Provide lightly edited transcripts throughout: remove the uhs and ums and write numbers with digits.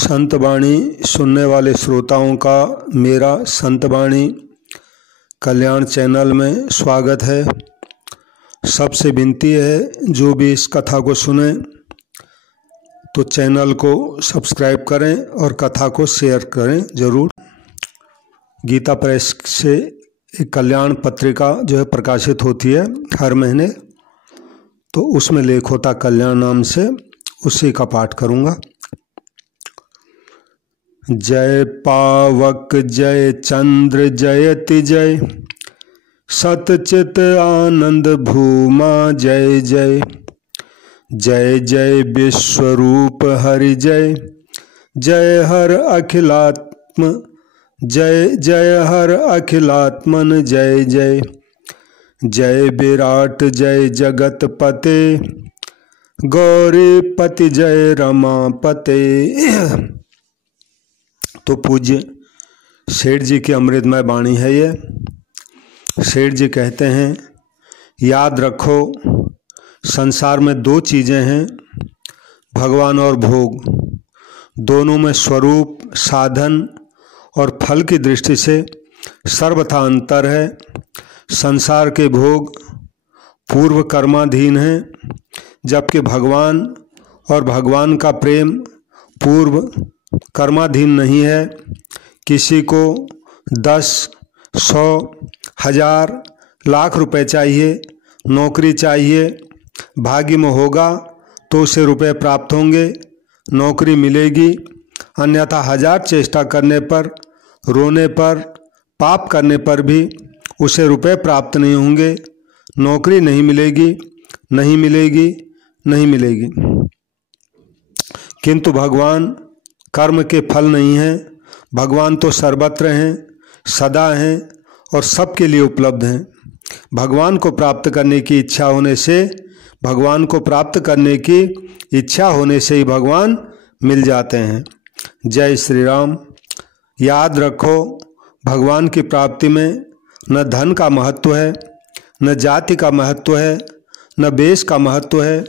संतवाणी सुनने वाले श्रोताओं का मेरा संतवाणी कल्याण चैनल में स्वागत है। सबसे विनती है जो भी इस कथा को सुने तो चैनल को सब्सक्राइब करें और कथा को शेयर करें ज़रूर। गीता प्रेस से एक कल्याण पत्रिका जो है प्रकाशित होती है हर महीने, तो उसमें लेख होता कल्याण नाम से, उसी का पाठ करूँगा। जय पावक जय चंद्र जयति जय, सतचित आनंद भूमा जय जय। जय जय विश्वरूप हरि जय, जय हर अखिलात्म जय जय हर अखिलात्मन जय जय। जय विराट जय जगत पते, गौरी पति जय रमापते। तो पूज्य सेठ जी की अमृतमय वाणी है ये। सेठ जी कहते हैं, याद रखो संसार में दो चीज़ें हैं, भगवान और भोग। दोनों में स्वरूप, साधन और फल की दृष्टि से सर्वथा अंतर है। संसार के भोग पूर्व कर्माधीन हैं, जबकि भगवान और भगवान का प्रेम पूर्व कर्माधीन नहीं है। किसी को 10, 100, 1000, लाख रुपए चाहिए, नौकरी चाहिए, भाग्य में होगा तो उसे रुपए प्राप्त होंगे, नौकरी मिलेगी। अन्यथा 1000 चेष्टा करने पर, रोने पर, पाप करने पर भी उसे रुपए प्राप्त नहीं होंगे, नौकरी नहीं मिलेगी, नहीं मिलेगी, नहीं मिलेगी। किंतु भगवान कर्म के फल नहीं हैं। भगवान तो सर्वत्र हैं, सदा हैं और सबके लिए उपलब्ध हैं। भगवान को प्राप्त करने की इच्छा होने से, भगवान को प्राप्त करने की इच्छा होने से ही भगवान मिल जाते हैं। जय श्री राम। याद रखो भगवान की प्राप्ति में न धन का महत्व है, न जाति का महत्व है, न वेश का महत्व है,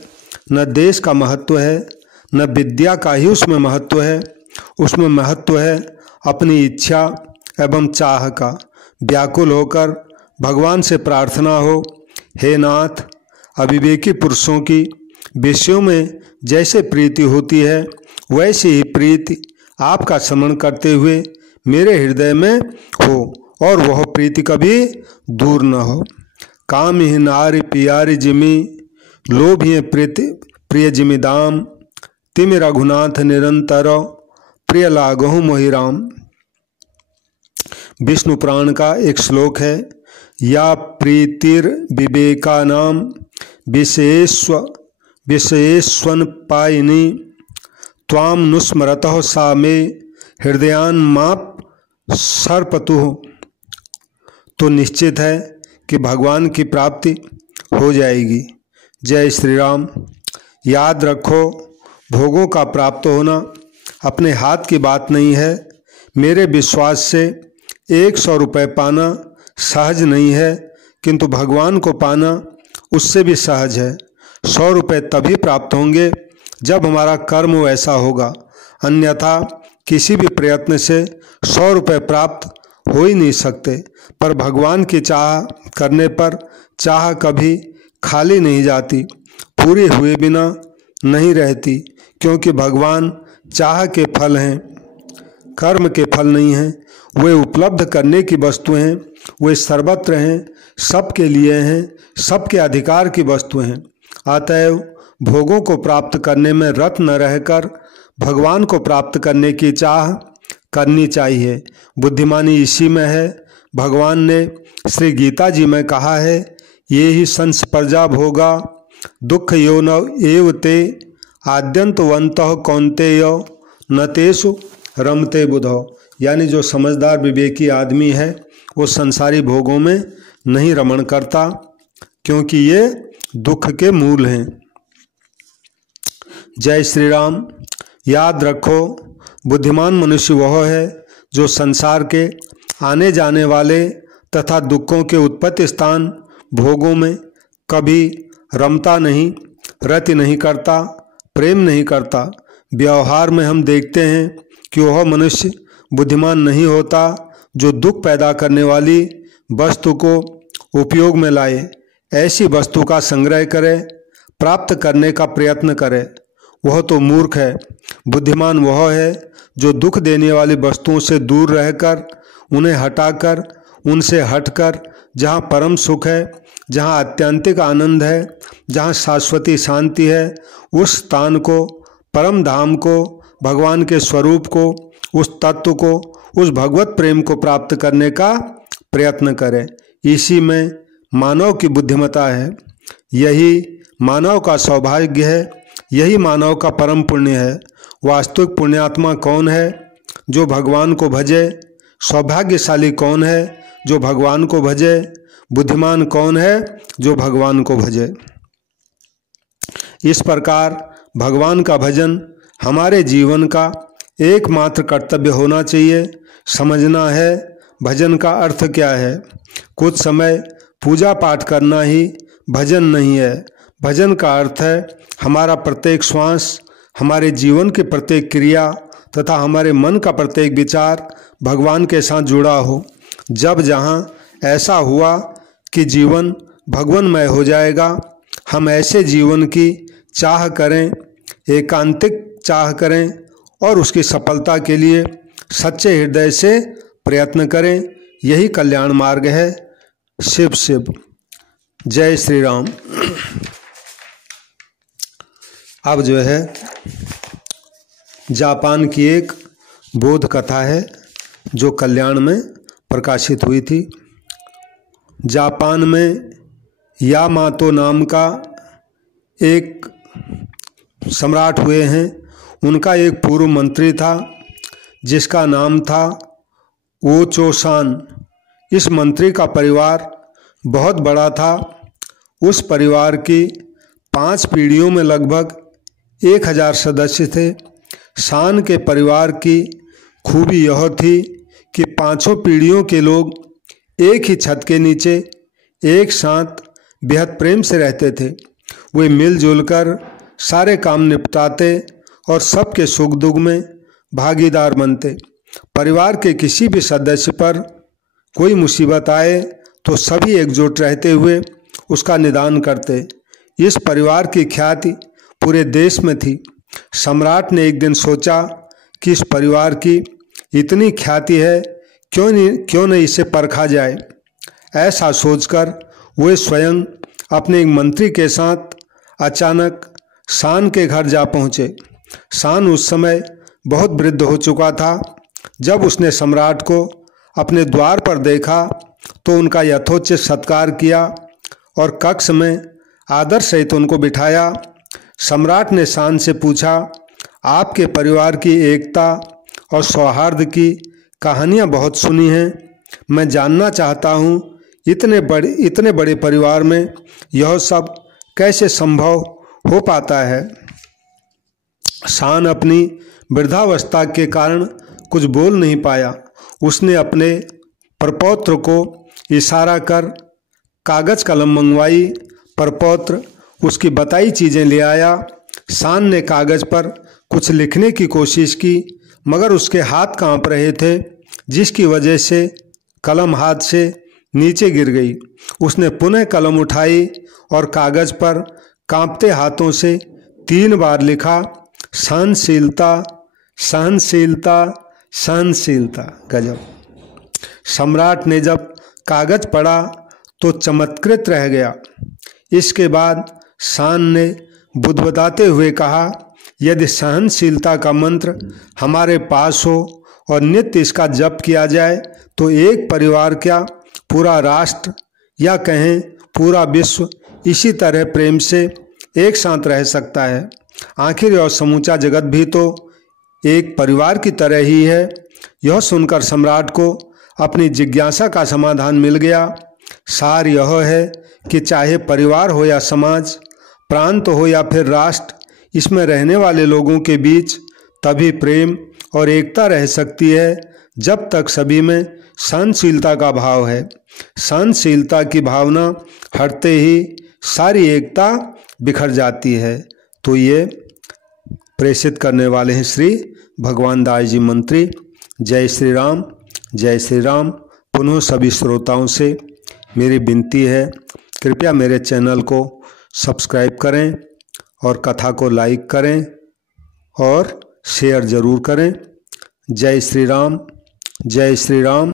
न देश का महत्व है, न विद्या का ही उसमें महत्व है। उसमें महत्व है अपनी इच्छा एवं चाह का। व्याकुल होकर भगवान से प्रार्थना हो, हे नाथ, अविवेकी पुरुषों की विषयों में जैसे प्रीति होती है वैसी ही प्रीति आपका स्मरण करते हुए मेरे हृदय में हो, और वह प्रीति कभी दूर न हो। काम ही नारी पियारी जिमी, लोभ ही प्रिय जिमी दाम। तिम रघुनाथ निरंतर, प्रिय लागहु मोहि राम। विष्णु पुराण का एक श्लोक है, या प्रीतिर विवेका नाम विशेष्वन पायिनी, त्वाम नुस्मरतः सा मे हृदयान माप सर्पतु। तो निश्चित है कि भगवान की प्राप्ति हो जाएगी। जय श्री राम। याद रखो भोगों का प्राप्त होना अपने हाथ की बात नहीं है। मेरे विश्वास से 100 रुपये पाना सहज नहीं है, किंतु भगवान को पाना उससे भी सहज है। 100 रुपये तभी प्राप्त होंगे जब हमारा कर्म वैसा होगा, अन्यथा किसी भी प्रयत्न से 100 रुपये प्राप्त हो ही नहीं सकते। पर भगवान की चाह करने पर चाह कभी खाली नहीं जाती, पूरी हुए बिना नहीं रहती, क्योंकि भगवान चाह के फल हैं, कर्म के फल नहीं हैं। वे उपलब्ध करने की वस्तु हैं, वे सर्वत्र हैं, सबके लिए हैं, सबके अधिकार की वस्तु हैं। अतएव भोगों को प्राप्त करने में रत न रहकर भगवान को प्राप्त करने की चाह करनी चाहिए। बुद्धिमानी इसी में है। भगवान ने श्री गीता जी में कहा है, ये ही संस प्रजा भोगा दुख यो न एव ते आद्यंतवंतः कौन्तेय न तेषु रमते बुधौ। यानी जो समझदार विवेकी आदमी है वो संसारी भोगों में नहीं रमण करता, क्योंकि ये दुख के मूल हैं। जय श्री राम। याद रखो बुद्धिमान मनुष्य वह है जो संसार के आने जाने वाले तथा दुखों के उत्पत्ति स्थान भोगों में कभी रमता नहीं, रति नहीं करता, प्रेम नहीं करता। व्यवहार में हम देखते हैं कि वह मनुष्य बुद्धिमान नहीं होता जो दुख पैदा करने वाली वस्तु को उपयोग में लाए, ऐसी वस्तु का संग्रह करे, प्राप्त करने का प्रयत्न करे। वह तो मूर्ख है। बुद्धिमान वह है जो दुख देने वाली वस्तुओं से दूर रहकर, उन्हें हटाकर, उनसे हटकर जहाँ परम सुख है, जहाँ आत्यंतिक आनंद है, जहाँ शाश्वती शांति है, उस स्थान को, परम धाम को, भगवान के स्वरूप को, उस तत्व को, उस भगवत प्रेम को प्राप्त करने का प्रयत्न करें। इसी में मानव की बुद्धिमत्ता है। यही मानव का सौभाग्य है, यही मानव का परम पुण्य है। वास्तविक पुण्यात्मा कौन है? जो भगवान को भजे। सौभाग्यशाली कौन है? जो भगवान को भजे। बुद्धिमान कौन है? जो भगवान को भजे। इस प्रकार भगवान का भजन हमारे जीवन का एकमात्र कर्तव्य होना चाहिए। समझना है भजन का अर्थ क्या है। कुछ समय पूजा पाठ करना ही भजन नहीं है। भजन का अर्थ है हमारा प्रत्येक श्वास, हमारे जीवन की प्रत्येक क्रिया तथा हमारे मन का प्रत्येक विचार भगवान के साथ जुड़ा हो। जब जहाँ ऐसा हुआ कि जीवन भगवानमय हो जाएगा, हम ऐसे जीवन की चाह करें, एकांतिक चाह करें और उसकी सफलता के लिए सच्चे हृदय से प्रयत्न करें। यही कल्याण मार्ग है। शिव शिव। जय श्री राम। अब जो है जापान की एक बोध कथा है जो कल्याण में प्रकाशित हुई थी। जापान में यामातो नाम का एक सम्राट हुए हैं। उनका एक पूर्व मंत्री था जिसका नाम था ओचोसान। इस मंत्री का परिवार बहुत बड़ा था। उस परिवार की 5 पीढ़ियों में लगभग 1000 सदस्य थे। शान के परिवार की खूबी यह थी कि 5 पीढ़ियों के लोग एक ही छत के नीचे एक साथ बेहद प्रेम से रहते थे। वे मिलजुल कर सारे काम निपटाते और सबके सुख दुख में भागीदार बनते। परिवार के किसी भी सदस्य पर कोई मुसीबत आए तो सभी एकजुट रहते हुए उसका निदान करते। इस परिवार की ख्याति पूरे देश में थी। सम्राट ने एक दिन सोचा कि इस परिवार की इतनी ख्याति है, क्यों नहीं इसे परखा जाए। ऐसा सोचकर वे स्वयं अपने एक मंत्री के साथ अचानक शान के घर जा पहुँचे। शान उस समय बहुत वृद्ध हो चुका था। जब उसने सम्राट को अपने द्वार पर देखा तो उनका यथोचित सत्कार किया और कक्ष में आदर सहित उनको बिठाया। सम्राट ने शान से पूछा, आपके परिवार की एकता और सौहार्द की कहानियाँ बहुत सुनी हैं। मैं जानना चाहता हूँ इतने बड़े परिवार में यह सब कैसे संभव हो पाता है। शान अपनी वृद्धावस्था के कारण कुछ बोल नहीं पाया। उसने अपने प्रपौत्र को इशारा कर कागज कलम मंगवाई। प्रपौत्र उसकी बताई चीज़ें ले आया। शान ने कागज पर कुछ लिखने की कोशिश की मगर उसके हाथ कांप रहे थे, जिसकी वजह से कलम हाथ से नीचे गिर गई। उसने पुनः कलम उठाई और कागज पर कांपते हाथों से 3 बार लिखा, सहनशीलता, सहनशीलता, सहनशीलता। गजब। सम्राट ने जब कागज पढ़ा तो चमत्कृत रह गया। इसके बाद शान ने बुदबुदाते हुए कहा, यदि सहनशीलता का मंत्र हमारे पास हो और नित्य इसका जप किया जाए तो एक परिवार क्या, पूरा राष्ट्र या कहें पूरा विश्व इसी तरह प्रेम से एक साथ रह सकता है। आखिर यह समूचा जगत भी तो एक परिवार की तरह ही है। यह सुनकर सम्राट को अपनी जिज्ञासा का समाधान मिल गया। सार यह है कि चाहे परिवार हो या समाज, प्रांत हो या फिर राष्ट्र, इसमें रहने वाले लोगों के बीच तभी प्रेम और एकता रह सकती है जब तक सभी में सहनशीलता का भाव है। सहनशीलता की भावना हटते ही सारी एकता बिखर जाती है। तो ये प्रेषित करने वाले हैं श्री भगवान दास जी मंत्री। जय श्री राम, जय श्री राम। पुनः सभी श्रोताओं से मेरी विनती है, कृपया मेरे चैनल को सब्सक्राइब करें और कथा को लाइक करें और शेयर ज़रूर करें। जय श्री राम, जय श्री राम।